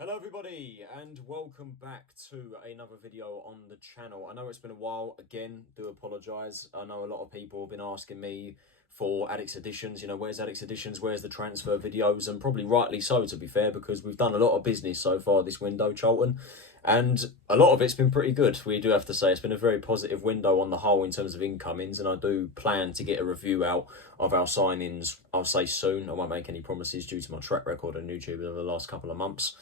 Hello everybody and welcome back to another video on the channel. I know it's been a while, again, do apologise. I know a lot of people have been asking me for Addicts Editions, where's Addicts Editions, where's the transfer videos, and probably rightly so, to be fair, because we've done a lot of business so far this window, Charlton, and a lot of it's been pretty good. We do have to say it's been a very positive window on the whole in terms of incomings, and I do plan to get a review out of our signings, I'll say soon. I won't make any promises due to my track record on YouTube over the last couple of months,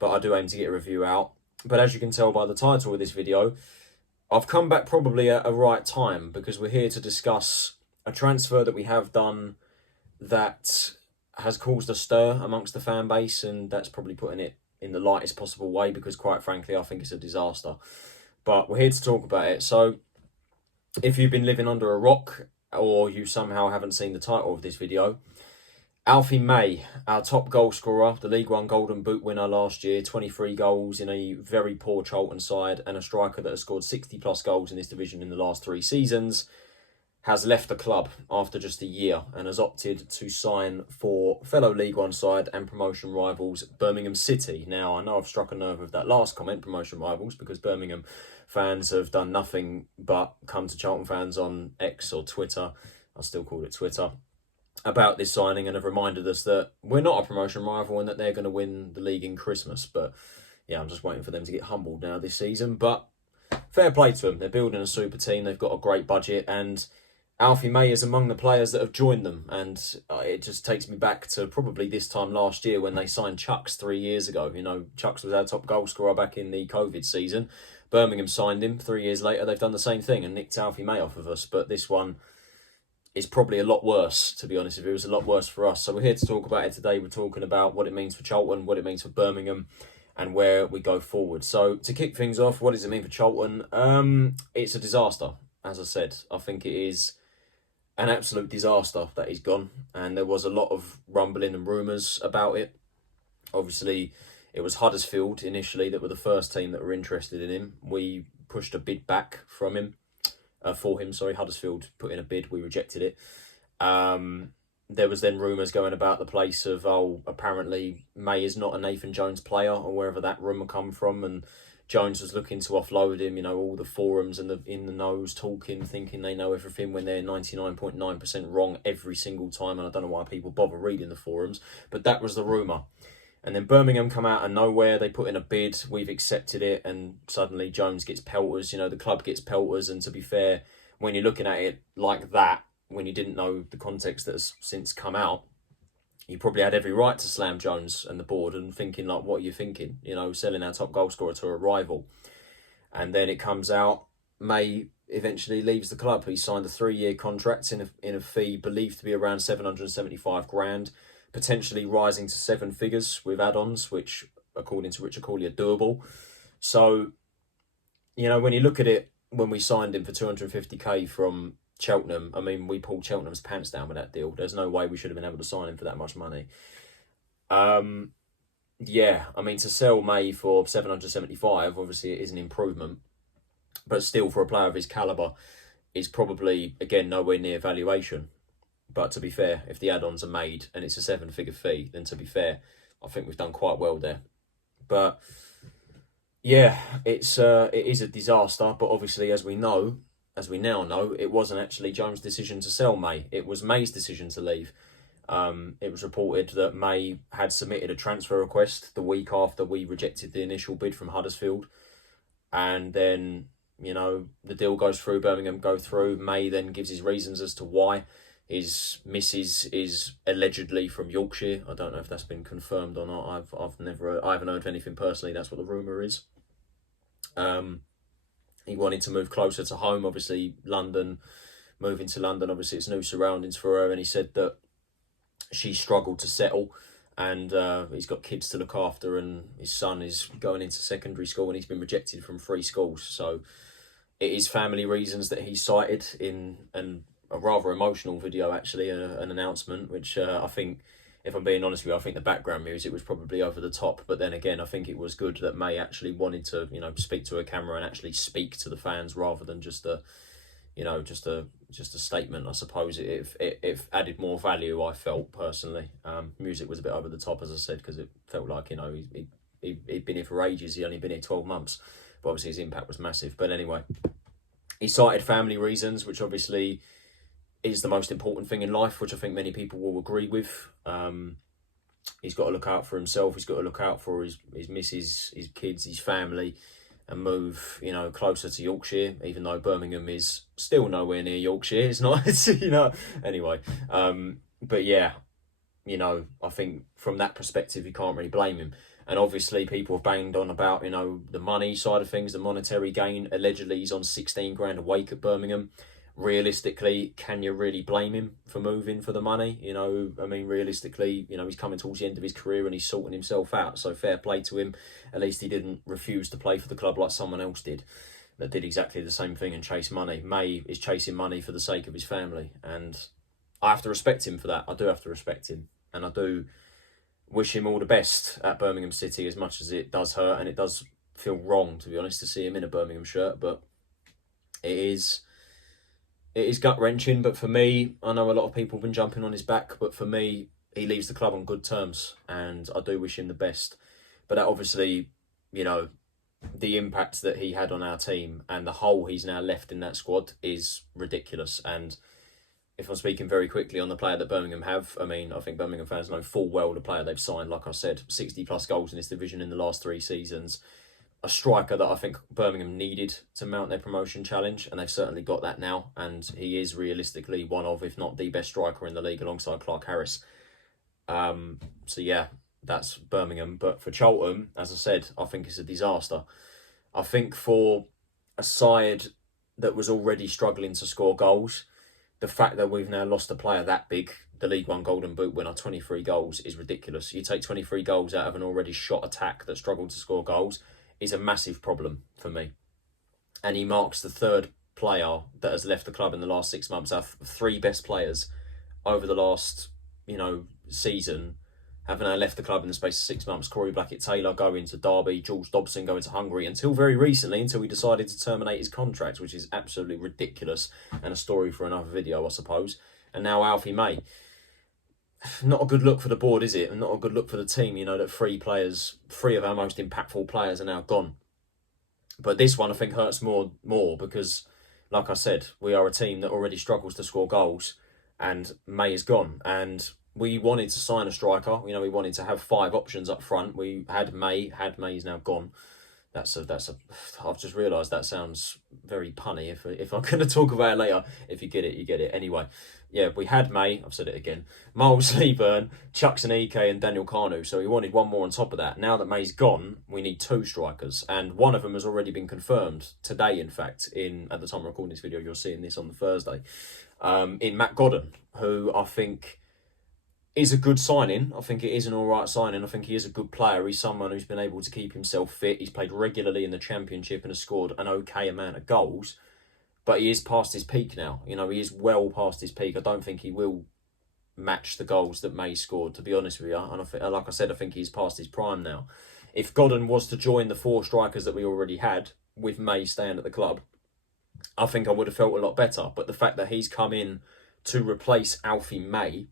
but I do aim to get a review out. But as you can tell by the title of this video, I've come back probably at a right time, because we're here to discuss a transfer that we have done that has caused a stir amongst the fan base, and that's probably putting it in the lightest possible way, because quite frankly I think it's a disaster. But we're here to talk about it. So if you've been living under a rock, or you somehow haven't seen the title of this video, Alfie May, our top goal scorer, the League One Golden Boot winner last year, 23 goals in a very poor Charlton side, and a striker that has scored 60 plus goals in this division in the last 3 seasons, has left the club after just a year and has opted to sign for fellow League One side and promotion rivals Birmingham City. Now, I know I've struck a nerve with that last comment, promotion rivals, because Birmingham fans have done nothing but come to Charlton fans on X or Twitter, I still call it Twitter, about this signing, and have reminded us that we're not a promotion rival and that they're going to win the league in Christmas. But yeah, I'm just waiting for them to get humbled now this season. But fair play to them. They're building a super team. They've got a great budget, and Alfie May is among the players that have joined them. And it just takes me back to probably this time last year when they signed Chucks 3 years ago. Chucks was our top goal scorer back in the COVID season. Birmingham signed him. 3 years later, they've done the same thing and nicked Alfie May off of us. But this one is probably a lot worse, to be honest. If it was a lot worse for us. So we're here to talk about it today. We're talking about what it means for Charlton, what it means for Birmingham, and where we go forward. So to kick things off, what does it mean for Charlton? It's a disaster. As I said, I think it is an absolute disaster that he's gone. And there was a lot of rumbling and rumours about it. Obviously, it was Huddersfield initially that were the first team that were interested in him. We pushed a bid back from him. For him, Huddersfield put in a bid, we rejected it. There was then rumours going about the place of, apparently May is not a Nathan Jones player, or wherever that rumour come from, and Jones was looking to offload him. All the forums and the in the nose talking, thinking they know everything when they're 99.9% wrong every single time, and I don't know why people bother reading the forums, but that was the rumour. And then Birmingham come out of nowhere. They put in a bid. We've accepted it. And suddenly Jones gets pelters. The club gets pelters. And to be fair, when you're looking at it like that, when you didn't know the context that has since come out, you probably had every right to slam Jones and the board and thinking, like, what are you thinking? Selling our top goal scorer to a rival. And then it comes out, May eventually leaves the club. He signed a 3-year contract in a fee believed to be around 775 grand. Potentially rising to 7 figures with add-ons, which, according to Richard Cooley, are doable. So, when you look at it, when we signed him for 250k from Cheltenham, I mean, we pulled Cheltenham's pants down with that deal. There's no way we should have been able to sign him for that much money. Yeah, I mean, to sell May for 775, obviously it is an improvement. But still, for a player of his calibre, is probably, again, nowhere near valuation. But to be fair, if the add-ons are made and it's a 7-figure fee, then to be fair, I think we've done quite well there. But yeah, it is a disaster. But obviously, as we now know, it wasn't actually Jones' decision to sell May. It was May's decision to leave. It was reported that May had submitted a transfer request the week after we rejected the initial bid from Huddersfield. And then, the deal goes through, Birmingham go through. May then gives his reasons as to why. His missus is allegedly from Yorkshire. I don't know if that's been confirmed or not. I haven't heard anything personally. That's what the rumour is. He wanted to move closer to home. Obviously, moving to London, obviously it's new surroundings for her. And he said that she struggled to settle, and he's got kids to look after, and his son is going into secondary school, and he's been rejected from 3 schools. So it is family reasons that he cited in a rather emotional video, actually, an announcement, which I think, if I'm being honest with you, I think the background music was probably over the top. But then again, I think it was good that May actually wanted to, speak to a camera and actually speak to the fans rather than just a statement. I suppose it added more value, I felt personally. Music was a bit over the top, as I said, because it felt like, he he'd been here for ages. He'd only been here 12 months. But obviously his impact was massive. But anyway, he cited family reasons, which obviously is the most important thing in life, which I think many people will agree with. He's got to look out for himself. He's got to look out for his missus, his kids, his family, and move, you know, closer to Yorkshire, even though Birmingham is still nowhere near Yorkshire. It's not, you know, anyway. But yeah, you know, I think from that perspective, you can't really blame him. And obviously people have banged on about, you know, the money side of things, the monetary gain. Allegedly, he's on 16 grand a week at Birmingham. Realistically, can you really blame him for moving for the money? You know, I mean, realistically, you know, he's coming towards the end of his career and he's sorting himself out. So fair play to him. At least he didn't refuse to play for the club like someone else did that did exactly the same thing and chase money. May is chasing money for the sake of his family. And I have to respect him for that. I do have to respect him. And I do wish him all the best at Birmingham City, as much as it does hurt and it does feel wrong, to be honest, to see him in a Birmingham shirt. But it is gut-wrenching. But for me, I know a lot of people have been jumping on his back, but for me, he leaves the club on good terms, and I do wish him the best. But that obviously, you know, the impact that he had on our team and the hole he's now left in that squad is ridiculous. And if I'm speaking very quickly on the player that Birmingham have, I mean, I think Birmingham fans know full well the player they've signed. Like I said, 60-plus goals in this division in the last 3 seasons. A striker that I think Birmingham needed to mount their promotion challenge, and they've certainly got that now. And he is realistically one of, if not the best striker in the league, alongside Clark Harris. So yeah, that's Birmingham. But for Charlton, as I said, I think it's a disaster. I think for a side that was already struggling to score goals, the fact that we've now lost a player that big, the League One Golden Boot winner, 23 goals, is ridiculous. You take 23 goals out of an already shot attack that struggled to score goals, is a massive problem for me. And he marks the 3rd player that has left the club in the last 6 months. Our 3 best players over the last, you know, season have now left the club in the space of 6 months. Corey Blackett-Taylor going to Derby, George Dobson going to Hungary, until very recently, until he decided to terminate his contract, which is absolutely ridiculous and a story for another video, I suppose. And now Alfie May. Not a good look for the board, is it? And not a good look for the team, you know, that 3 of our most impactful players are now gone. But this one, I think, hurts more because, like I said, we are a team that already struggles to score goals, and May is gone. And we wanted to sign a striker. You know, we wanted to have 5 options up front. We had May. May's now gone. I've just realised that sounds very punny. If I'm going to talk about it later, if you get it, you get it. Anyway, yeah, we had May. I've said it again. Miles Leaburn, Chuckson Ike, and Daniel Kanu. So we wanted one more on top of that. Now that May's gone, we need 2 strikers, and one of them has already been confirmed today. In fact, at the time of recording this video, you're seeing this on the Thursday. In Matt Godden, who I think is a good signing. I think it is an alright signing. I think he is a good player. He's someone who's been able to keep himself fit. He's played regularly in the Championship and has scored an okay amount of goals. But he is past his peak now. You know, he is well past his peak. I don't think he will match the goals that May scored, to be honest with you. And like I said, I think he's past his prime now. If Godden was to join the 4 strikers that we already had, with May staying at the club, I think I would have felt a lot better. But the fact that he's come in to replace Alfie May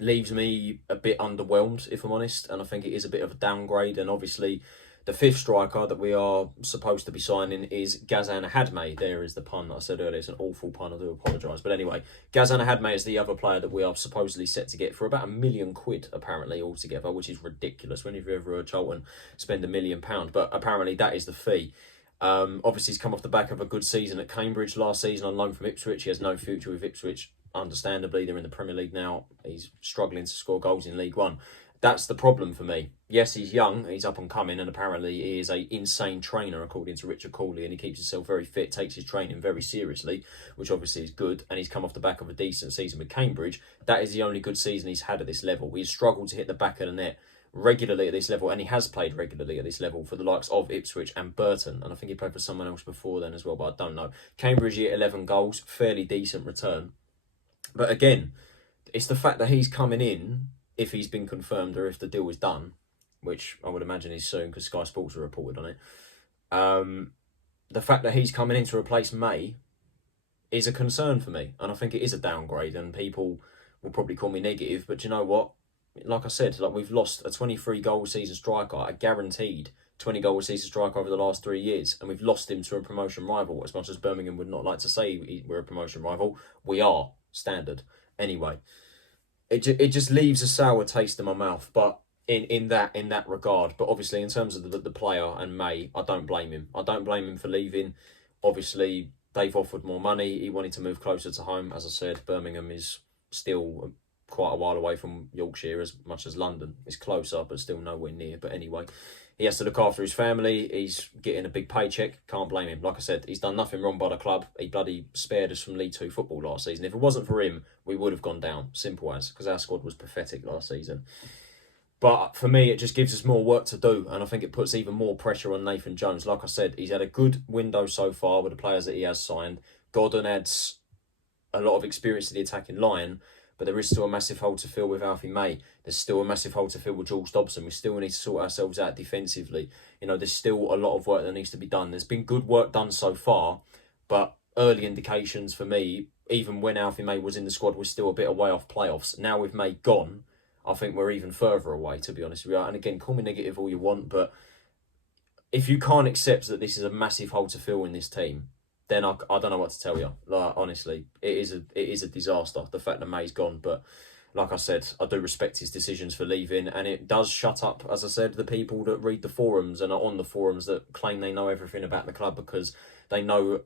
leaves me a bit underwhelmed, if I'm honest, and I think it is a bit of a downgrade. And obviously the 5th striker that we are supposed to be signing is Ghassan Hadmay. There is the pun that I said earlier. It's an awful pun, I do apologise. But anyway, Ghassan Hadmay is the other player that we are supposedly set to get for about £1 million apparently altogether, which is ridiculous. When have you ever heard Charlton spend £1 million? But apparently that is the fee. Obviously he's come off the back of a good season at Cambridge last season on loan from Ipswich. He has no future with Ipswich. Understandably, they're in the Premier League now. He's struggling to score goals in League One. That's the problem for me. Yes, he's young, he's up and coming, and apparently he is an insane trainer, according to Richard Cooley, and he keeps himself very fit, takes his training very seriously, which obviously is good, and he's come off the back of a decent season with Cambridge. That is the only good season he's had at this level. He's struggled to hit the back of the net regularly at this level, and he has played regularly at this level for the likes of Ipswich and Burton, and I think he played for someone else before then as well, but I don't know. Cambridge, he hit 11 goals, fairly decent return. But again, it's the fact that he's coming in, if he's been confirmed or if the deal is done, which I would imagine is soon because Sky Sports have reported on it. The fact that he's coming in to replace May is a concern for me. And I think it is a downgrade, and people will probably call me negative. But you know what? like I said, like we've lost a 23-goal season striker, a guaranteed 20-goal season striker over the last 3 years, and we've lost him to a promotion rival. As much as Birmingham would not like to say we're a promotion rival, we are standard. Anyway, it just leaves a sour taste in my mouth, but in that regard. But obviously, in terms of the player and May, I don't blame him. I don't blame him for leaving. Obviously, they've offered more money. He wanted to move closer to home. As I said, Birmingham is still quite a while away from Yorkshire, as much as London is closer, but still nowhere near. But anyway, he has to look after his family. He's getting a big paycheck. Can't blame him. Like I said, he's done nothing wrong by the club. He bloody spared us from League Two football last season. If it wasn't for him, we would have gone down. Simple as, because our squad was pathetic last season. But for me, it just gives us more work to do, and I think it puts even more pressure on Nathan Jones. Like I said, he's had a good window so far with the players that he has signed. Gordon adds a lot of experience to the attacking line, but there is still a massive hole to fill with Alfie May. There's still a massive hole to fill with Jules Dobson. We still need to sort ourselves out defensively. You know, there's still a lot of work that needs to be done. There's been good work done so far, but early indications for me, even when Alfie May was in the squad, we're still a bit away off playoffs. Now with May gone, I think we're even further away, to be honest with you. And again, call me negative all you want, but if you can't accept that this is a massive hole to fill in this team, then I don't know what to tell you. Like, honestly, it is a disaster, the fact that May's gone. But like I said, I do respect his decisions for leaving, and it does shut up, as I said, the people that read the forums and are on the forums that claim they know everything about the club because they know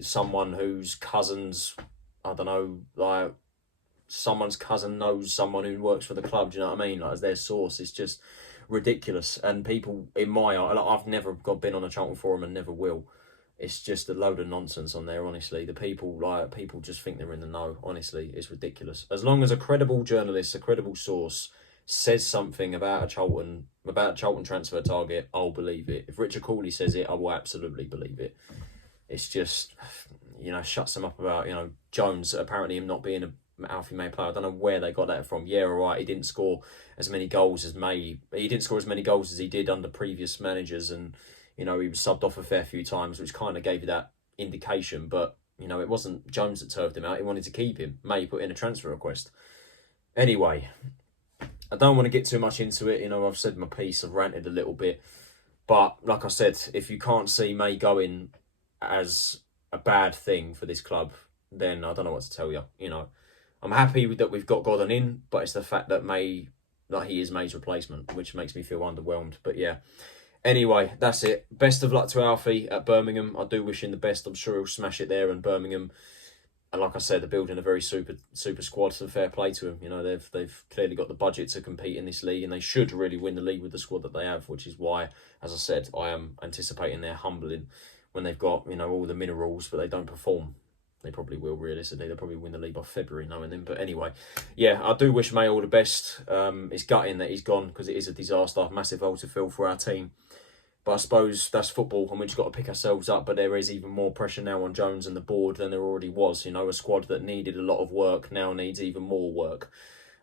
someone whose cousins, I don't know, like someone's cousin knows someone who works for the club. Do you know what I mean? Like, as their source, it's just ridiculous. And people in my eye, like, I've never been on a Charlton forum and never will. It's just a load of nonsense on there, honestly. The people just think they're in the know. Honestly, it's ridiculous. As long as a credible journalist, a credible source says something about a Charlton transfer target, I'll believe it. If Richard Cooley says it, I will absolutely believe it. It's just, you know, shuts them up about, you know, Jones apparently him not being a Alfie May player. I don't know where they got that from. Yeah, all right, he didn't score as many goals as May. He didn't score as many goals as he did under previous managers, and you know, he was subbed off a fair few times, which kind of gave you that indication. But, you know, it wasn't Jones that turfed him out. He wanted to keep him. May put in a transfer request. Anyway, I don't want to get too much into it. You know, I've said my piece. I've ranted a little bit. But, like I said, if you can't see May going as a bad thing for this club, then I don't know what to tell you. You know, I'm happy that we've got Gordon in, but it's the fact that he is May's replacement, which makes me feel underwhelmed. But, yeah. Anyway, that's it. Best of luck to Alfie at Birmingham. I do wish him the best. I'm sure he'll smash it there in Birmingham. And like I said, they're building a very super squad, so fair play to them. You know, they've clearly got the budget to compete in this league, and they should really win the league with the squad that they have, which is why, as I said, I am anticipating their humbling when they've got, you know, all the minerals, but they don't perform. They probably will, realistically. They'll probably win the league by February, knowing them. But anyway, yeah, I do wish May all the best. It's gutting that he's gone because it is a disaster, massive hole to fill for our team. But I suppose that's football, and we've just got to pick ourselves up. But there is even more pressure now on Jones and the board than there already was. You know, a squad that needed a lot of work now needs even more work.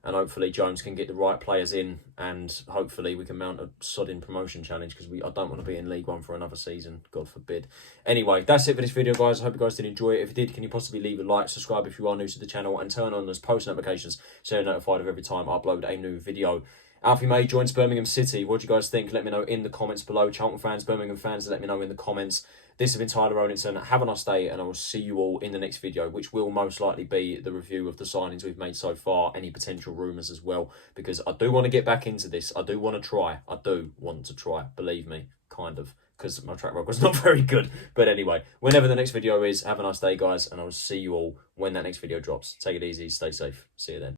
And hopefully Jones can get the right players in, and hopefully we can mount a sodding promotion challenge, because I don't want to be in League One for another season, God forbid. Anyway, that's it for this video, guys. I hope you guys did enjoy it. If you did, can you possibly leave a like, subscribe if you are new to the channel, and turn on those post notifications so you're notified of every time I upload a new video. Alfie May joins Birmingham City. What do you guys think? Let me know in the comments below. Charlton fans, Birmingham fans, let me know in the comments. This has been Tyler Rolinson. Have a nice day, and I will see you all in the next video, which will most likely be the review of the signings we've made so far, any potential rumours as well, because I do want to get back into this. I do want to try. I do want to try, believe me, kind of, because my track record's not very good. But anyway, whenever the next video is, have a nice day, guys, and I will see you all when that next video drops. Take it easy, stay safe. See you then.